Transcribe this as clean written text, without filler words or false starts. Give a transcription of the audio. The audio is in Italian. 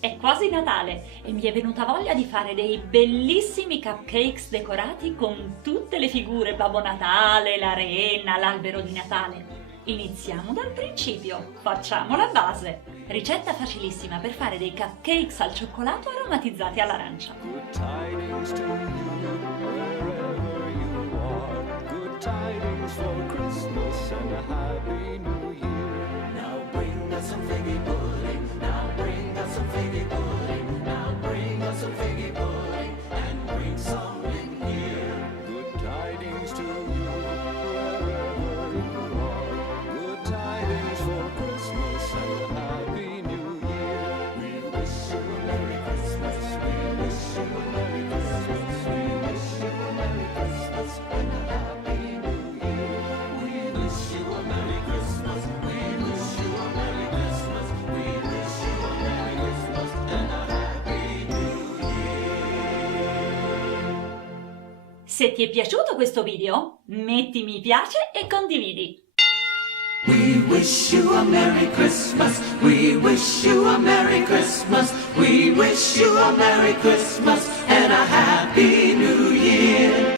È quasi Natale e mi è venuta voglia di fare dei bellissimi cupcakes decorati con tutte le figure, Babbo Natale, la renna, l'albero di Natale. Iniziamo dal principio, facciamo la base. Ricetta facilissima per fare dei cupcakes al cioccolato aromatizzati all'arancia. Good tidings to you, wherever you are. Good tidings for Christmas and a happy new year. Now bring us some figgy pudding. Now bring us some figgy pudding. Now bring us some figgy pudding. And bring some in here. Good tidings to you, wherever you are. Good tidings for Christmas and a happy new year. We wish you a Merry Christmas. We wish you a Merry Christmas. We wish you a Merry Christmas and a Happy New Year. We wish you a Merry Christmas. We wish you a Merry Christmas. We wish you a Merry Christmas and a Happy New Year. Se ti è piaciuto questo video, metti mi piace e condividi. We wish you a Merry Christmas. We wish you a Merry Christmas. We wish you a Merry Christmas and a Happy New Year.